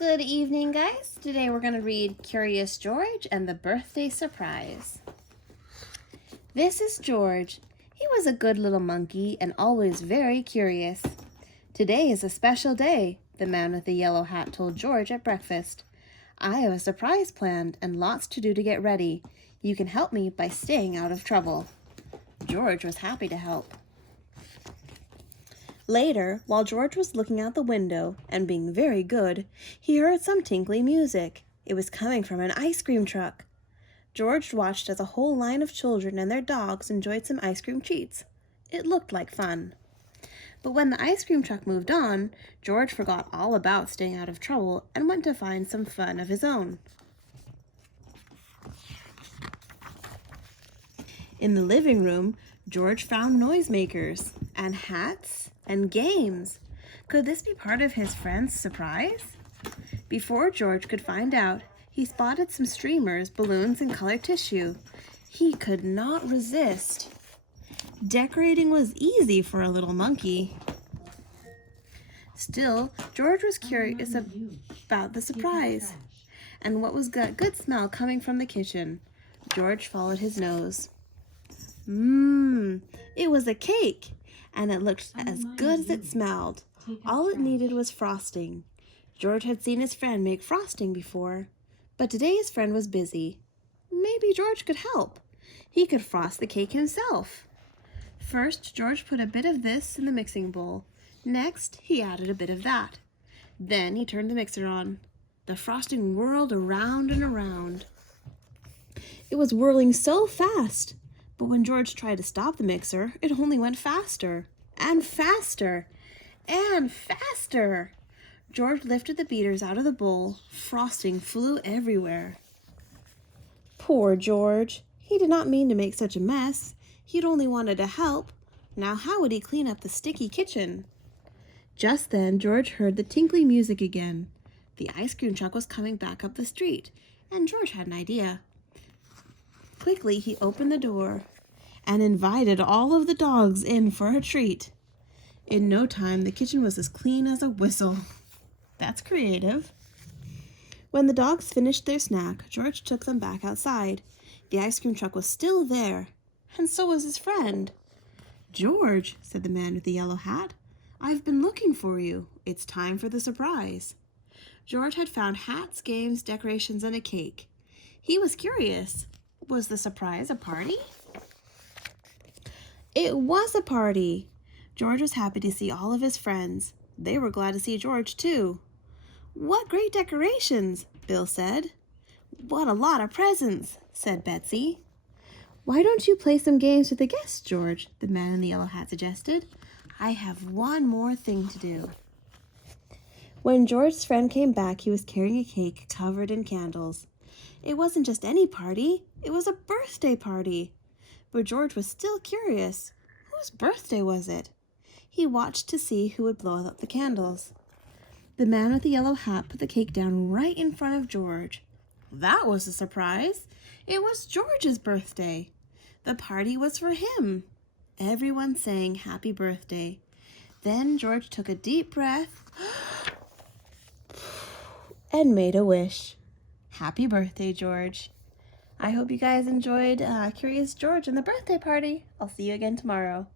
Good evening, guys. Today we're going to read Curious George and the Birthday Surprise. This is George. He was a good little monkey and always very curious. Today is a special day, the man with the yellow hat told George at breakfast. I have a surprise planned and lots to do to get ready. You can help me by staying out of trouble. George was happy to help. Later, while George was looking out the window and being very good, he heard some tinkly music. It was coming from an ice cream truck. George watched as a whole line of children and their dogs enjoyed some ice cream treats. It looked like fun. But when the ice cream truck moved on, George forgot all about staying out of trouble and went to find some fun of his own. In the living room, George found noisemakers and hats and games. Could this be part of his friend's surprise? Before George could find out, he spotted some streamers, balloons, and colored tissue. He could not resist. Decorating was easy for a little monkey. Still, George was curious about the surprise and what was that good smell coming from the kitchen. George followed his nose. It was a cake, and it looked as good as it smelled. All it needed was frosting. George had seen his friend make frosting before, but today his friend was busy. Maybe George could help. He could frost the cake himself. First, George put a bit of this in the mixing bowl. Next, he added a bit of that. Then he turned the mixer on. The frosting whirled around and around. It was whirling so fast. But when George tried to stop the mixer, it only went faster and faster and faster. George lifted the beaters out of the bowl. Frosting flew everywhere. Poor George. He did not mean to make such a mess. He'd only wanted to help. Now how would he clean up the sticky kitchen? Just then, George heard the tinkly music again. The ice cream truck was coming back up the street, and George had an idea. Quickly, he opened the door and invited all of the dogs in for a treat. In no time, the kitchen was as clean as a whistle. That's creative. When the dogs finished their snack, George took them back outside. The ice cream truck was still there, and so was his friend. "George," said the man with the yellow hat, "I've been looking for you. It's time for the surprise." George had found hats, games, decorations, and a cake. He was curious. Was the surprise a party? It was a party. George was happy to see all of his friends. They were glad to see George, too. "What great decorations," Bill said. "What a lot of presents," said Betsy. "Why don't you play some games with the guests, George?" the man in the yellow hat suggested. "I have one more thing to do." When George's friend came back, he was carrying a cake covered in candles. It wasn't just any party, it was a birthday party. But George was still curious. Whose birthday was it? He watched to see who would blow out the candles. The man with the yellow hat put the cake down right in front of George. That was a surprise. It was George's birthday. The party was for him. Everyone sang happy birthday. Then George took a deep breath and made a wish. Happy birthday, George. I hope you guys enjoyed Curious George and the birthday party. I'll see you again tomorrow.